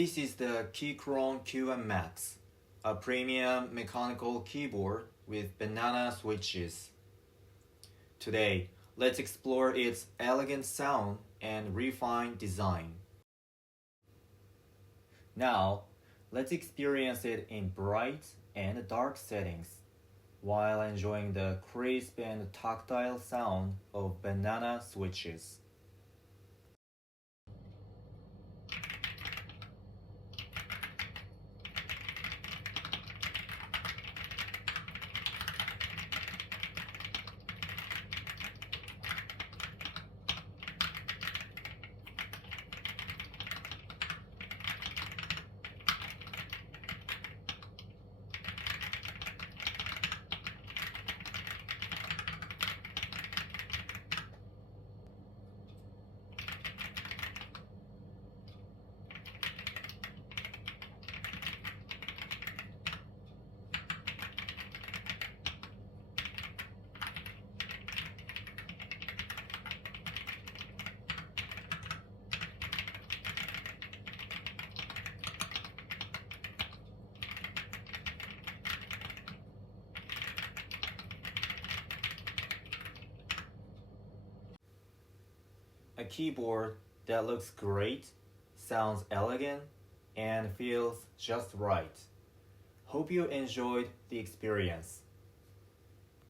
This is the Keychron QM Max, a premium mechanical keyboard with banana switches. Today, let's explore its elegant sound and refined design. Now, let's experience it in bright and dark settings, while enjoying the crisp and tactile sound of banana switches. A keyboard that looks great, sounds elegant, and feels just right. Hope you enjoyed the experience.